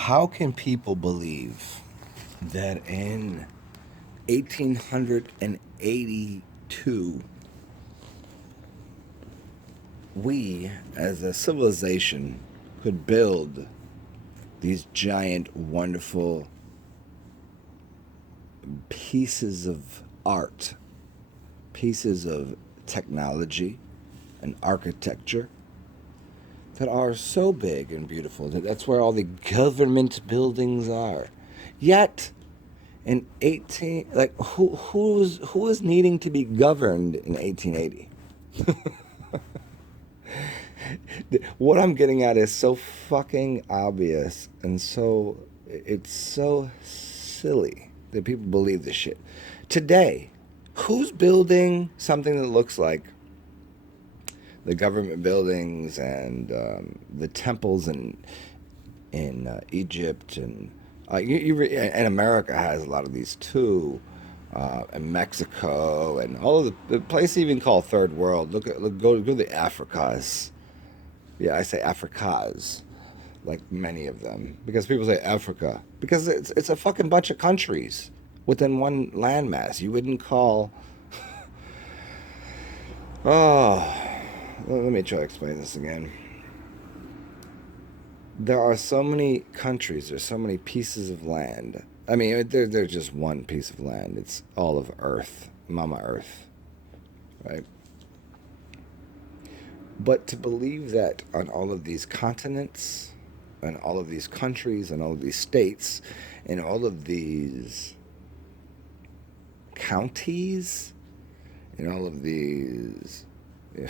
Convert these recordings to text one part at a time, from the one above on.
How can people believe that in 1882 we as a civilization could build these giant, wonderful pieces of art, pieces of technology and architecture that are so big and beautiful that that's where all the government buildings are. Yet, in 18, like who was needing to be governed in 1880? What I'm getting at is so fucking obvious and so it's so silly that people believe this shit. Today, who's building something that looks like the government buildings and the temples in Egypt and America has a lot of these too, and Mexico and all of the place even called Third World. Go to the Africas. Yeah, I say Africas, like many of them, because people say Africa because it's a fucking bunch of countries within one landmass. You wouldn't call. Oh, let me try to explain this again. There are so many countries, there's so many pieces of land. I mean, there's just one piece of land. It's all of Earth, Mama Earth, right? But to believe that on all of these continents, and all of these countries, and all of these states, and all of these counties, and all of these, yeah,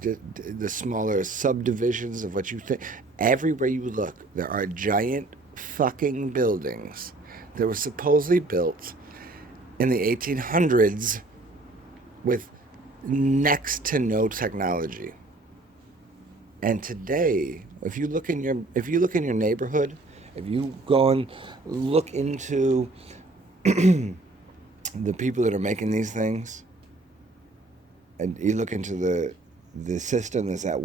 the smaller subdivisions of what you think. Everywhere you look, there are giant fucking buildings that were supposedly built in the 1800s with next to no technology. And today, if you look in your neighborhood, if you go and look into the people that are making these things, and you look into the system that's at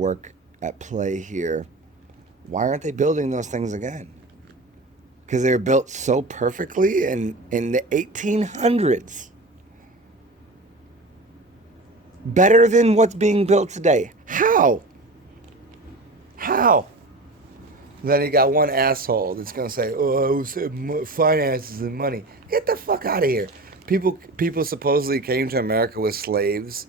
play here, why aren't they building those things again? Because they were built so perfectly in the 1800s. Better than what's being built today. How? How? Then you got one asshole that's gonna say, "Oh, I said finances and money." Get the fuck out of here. People supposedly came to America with slaves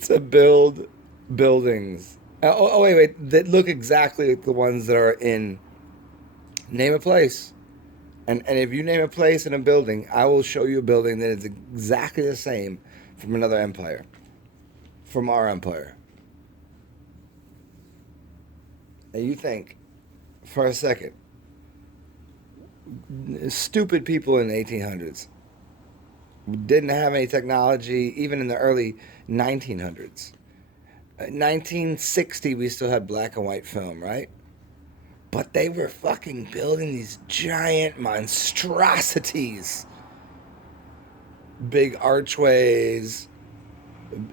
to build buildings. Wait. That look exactly like the ones that are in. Name a place. And if you name a place in a building, I will show you a building that is exactly the same from another empire, from our empire. And you think, for a second, stupid people in the 1800s didn't have any technology, even in the early 1900s. 1960, we still had black and white film, right? But they were fucking building these giant monstrosities, big archways,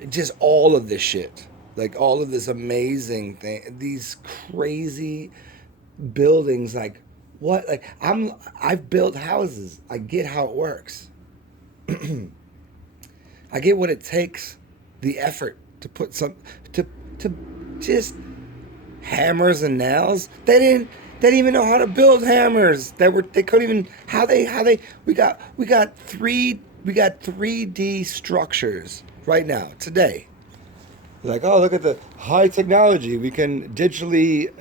just all of this shit. Like all of this amazing thing, these crazy buildings. Like what? Like I've built houses. I get how it works. I get what it takes, the effort to put to just hammers and nails. They didn't even know how to build hammers. They couldn't even how they we got 3D structures right now today. Like, oh, look at the high technology. We can digitally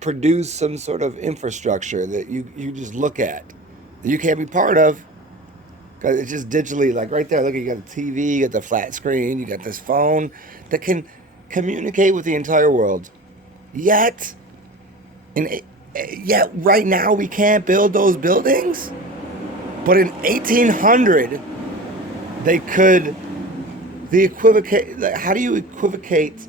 produce some sort of infrastructure that you just look at. You can't be part of. Cause it's just digitally, like right there. Look, you got a TV, you got the flat screen, you got this phone that can communicate with the entire world. Yet, yet right now we can't build those buildings. But in 1800, they could. The equivocate. Like, how do you equivocate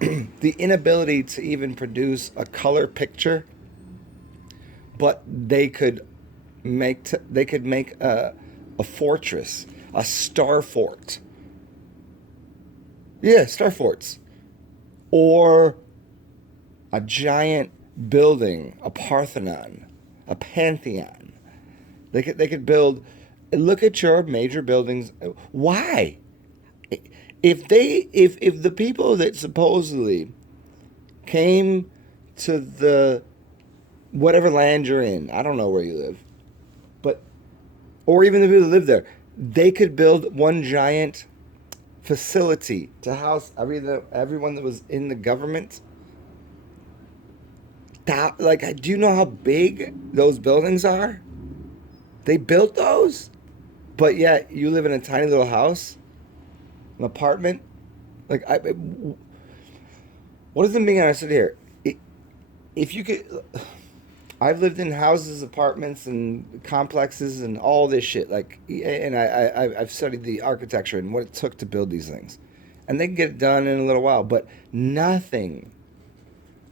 the inability to even produce a color picture? But they could make a fortress, a star fort. Yeah, star forts. or a giant building, a Parthenon, a Pantheon. They could build. Look at your major buildings. Why? If the people that supposedly came to the whatever land you're in, I don't know where you live, but or even the people that live there, they could build one giant facility to house everyone that was in the government. Do you know how big those buildings are? They built those, but yet you live in a tiny little house, an apartment. What does it mean? I sit here. If you could, I've lived in houses, apartments, and complexes, and all this shit. I've studied the architecture and what it took to build these things, and they can get it done in a little while, but nothing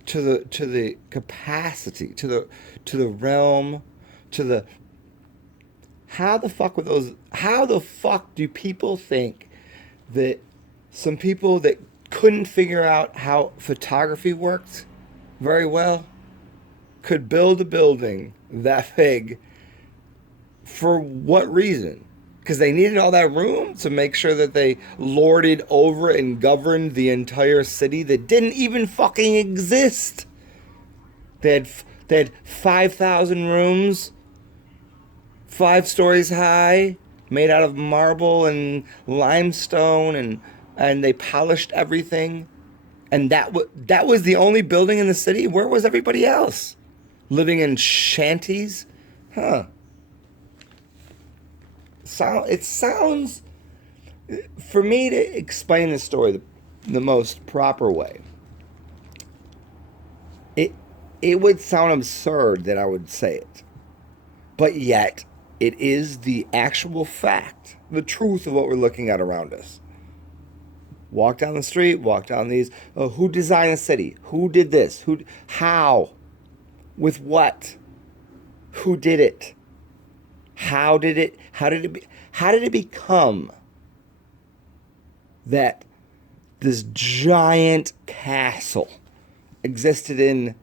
to the capacity, to the realm, to the. How the fuck with those? How the fuck do people think that some people that couldn't figure out how photography worked very well could build a building that big? For what reason? Because they needed all that room to make sure that they lorded over and governed the entire city that didn't even fucking exist. They had 5,000 rooms, 5 stories high, made out of marble and limestone, and they polished everything. And that was the only building in the city? Where was everybody else? Living in shanties? Huh. It sounds, for me to explain the story the most proper way, it would sound absurd that I would say it. But yet, it is the actual fact, the truth of what we're looking at around us. Walk down the street, walk down these. Who designed the city? Who did this? How? With what? Who did it? How did it become that this giant castle existed in?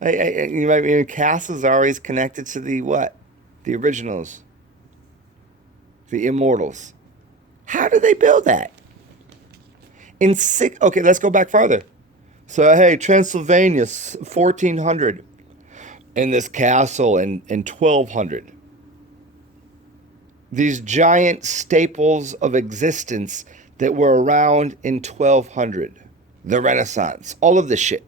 Castles are always connected to the what? The originals, the immortals. How did they build that? Okay, let's go back farther. So, hey, Transylvania, 1400. In this castle in 1200. These giant staples of existence that were around in 1200. The Renaissance, all of this shit.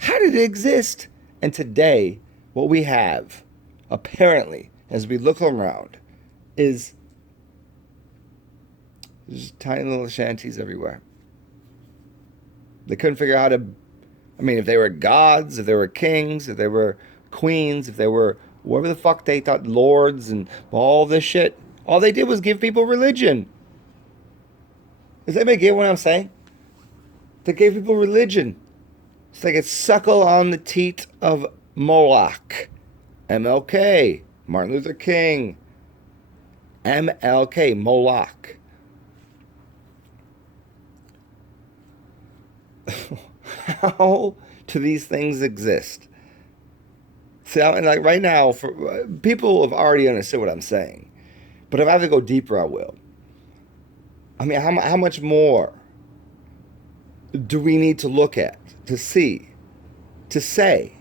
How did it exist? And today, what we have, apparently, as we look around, is just tiny little shanties everywhere. They couldn't figure out how to, if they were gods, if they were kings, if they were queens, if they were whatever the fuck they thought, lords and all this shit, all they did was give people religion. Does anybody get what I'm saying? They gave people religion. So they could suckle on the teat of Moloch. MLK, Martin Luther King. MLK, Moloch. How do these things exist? See, right now, people have already understood what I'm saying. But if I have to go deeper, I will. How much more do we need to look at, to see, to say?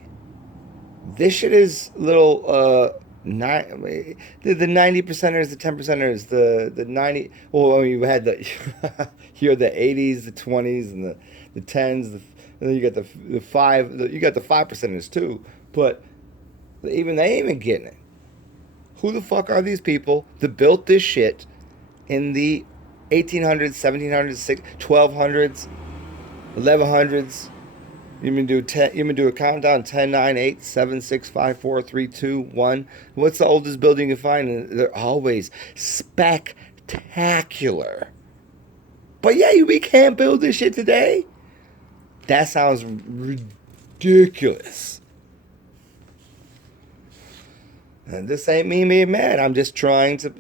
This shit is little, the 90 percenters, the 10 percenters, the 90, you had here the 80s, the 20s, and the 10s, and then you got the 5, you got the 5 percenters too, but even they ain't even getting it. Who the fuck are these people that built this shit in the 1800s, 1700s, 1200s, 1100s? You do a countdown: 10, 9, 8, 7, 6, 5, 4, 3, 2, 1. What's the oldest building you find? And they're always spectacular. But yeah, we can't build this shit today. That sounds ridiculous. And this ain't me being mad. I'm just trying to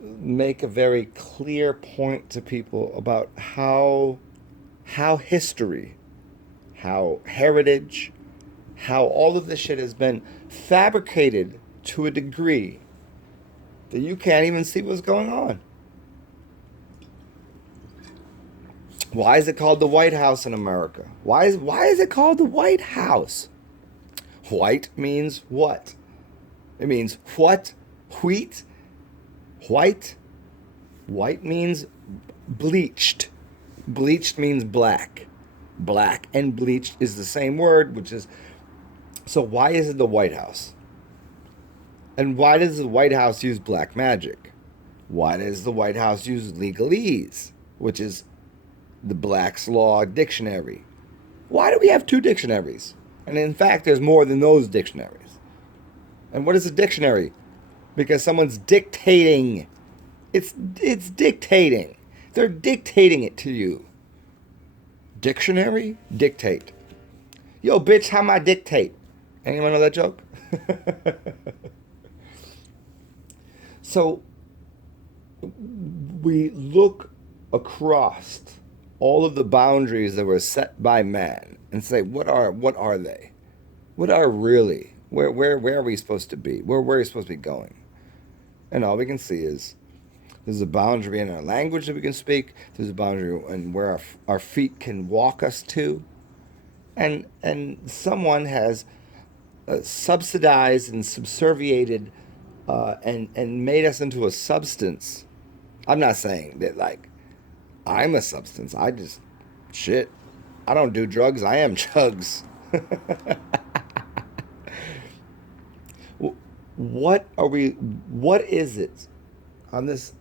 make a very clear point to people about how history how heritage, how all of this shit has been fabricated to a degree that you can't even see what's going on. Why is it called the White House in America? Why is it called the White House? White means what? It means what? Wheat? White? White means bleached. Bleached means black. Black and bleached is the same word, which is... So why is it the White House? And why does the White House use black magic? Why does the White House use legalese, which is the Black's Law Dictionary? Why do we have two dictionaries? And in fact, there's more than those dictionaries. And what is a dictionary? Because someone's dictating. It's dictating. They're dictating it to you. Dictionary? Dictate. Yo, bitch, how am I dictate? Anyone know that joke? So, we look across all of the boundaries that were set by man and say, what are they? What are really? Where are we supposed to be? Where are we supposed to be going? And all we can see is there's a boundary in our language that we can speak. There's a boundary in where our feet can walk us to. And someone has subsidized and subserviated and made us into a substance. I'm not saying that, like, I'm a substance. I just... Shit. I don't do drugs. I am chugs. What is it on this,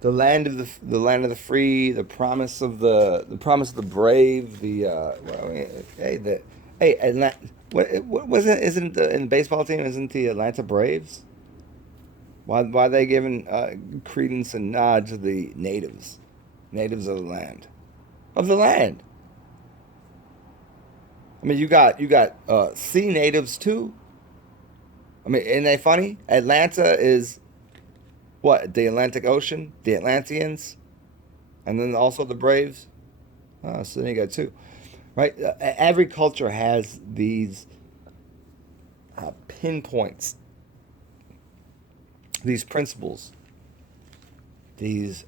the land of the free, the promise of the brave, what wasn't, isn't the, in the baseball team, isn't the Atlanta Braves? Why are they giving credence and nod to the natives of the land? Of the land. I mean, you got sea natives too. I mean, isn't that funny? Atlanta is what? The Atlantic Ocean, the Atlanteans, and then also the Braves. Oh, so then you got two, right? Every culture has these pinpoints, these principles, these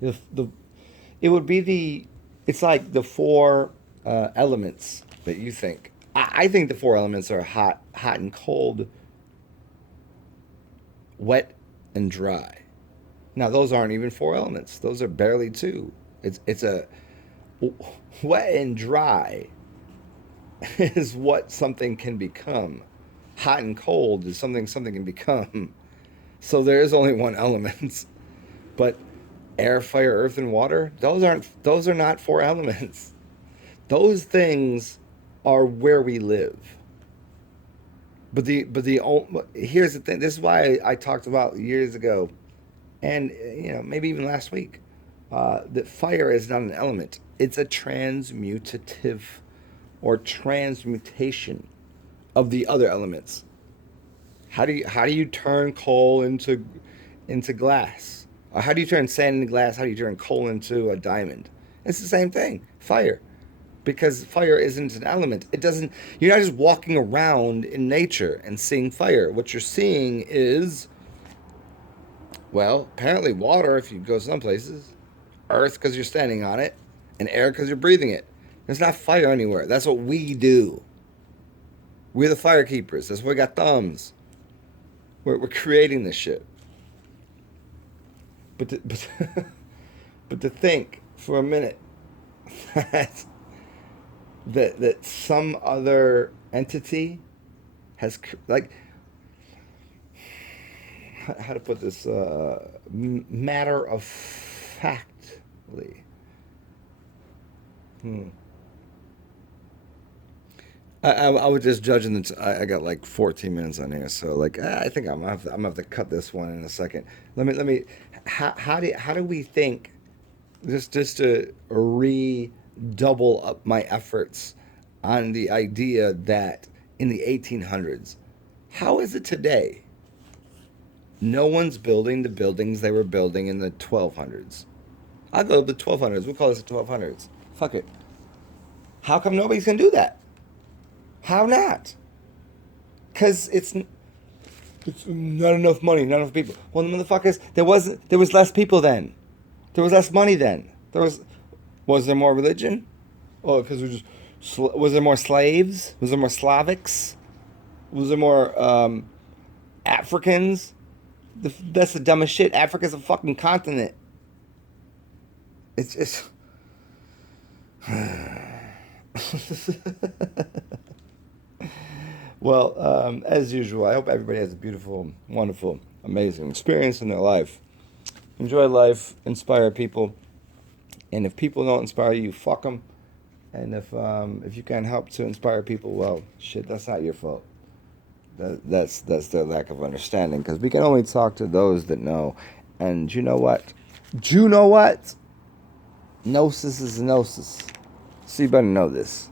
it would be the... It's like the four elements that you think. I think the four elements are hot and cold, wet and dry. Now, those aren't even four elements. Those are barely two. It's a... Wet and dry is what something can become. Hot and cold is something can become. So there is only one element. But air, fire, earth, and water, those are not four elements. Those things are where we live. But here's the thing. This is why I talked about years ago, and maybe even last week, that fire is not an element. It's a transmutative or transmutation of the other elements. How do you turn coal into glass? Or how do you turn sand into glass? How do you turn coal into a diamond? It's the same thing. Fire. Because fire isn't an element. It doesn't... You're not just walking around in nature and seeing fire. What you're seeing is... Well, apparently water if you go some places. Earth because you're standing on it. And air because you're breathing it. There's not fire anywhere. That's what we do. We're the fire keepers. That's why we got thumbs. We're creating this shit. But to think for a minute that some other entity has, like, how to put this, matter of factly. I was just judging I got like 14 minutes on here, so like I think I'm gonna have to cut this one in a second. Let me. How do we think? Just to redouble up my efforts on the idea that in the 1800s, how is it today? No one's building the buildings they were building in the 1200s. I'll go to the 1200s. We'll call this the 1200s. Fuck it. How come nobody's gonna do that? How not? Because it's not enough money, not enough people. Well, the motherfuckers, there was less people then. There was less money then. Was there more religion? Oh, because was there more slaves? Was there more Slavics? Was there more Africans? That's the dumbest shit. Africa's a fucking continent. It's just. Well, as usual, I hope everybody has a beautiful, wonderful, amazing experience in their life. Enjoy life, inspire people, and if people don't inspire you, fuck them. And if you can't help to inspire people, well, shit, that's not your fault. That's their lack of understanding, because we can only talk to those that know. And you know what? Do you know what? Gnosis is gnosis. So you better know this.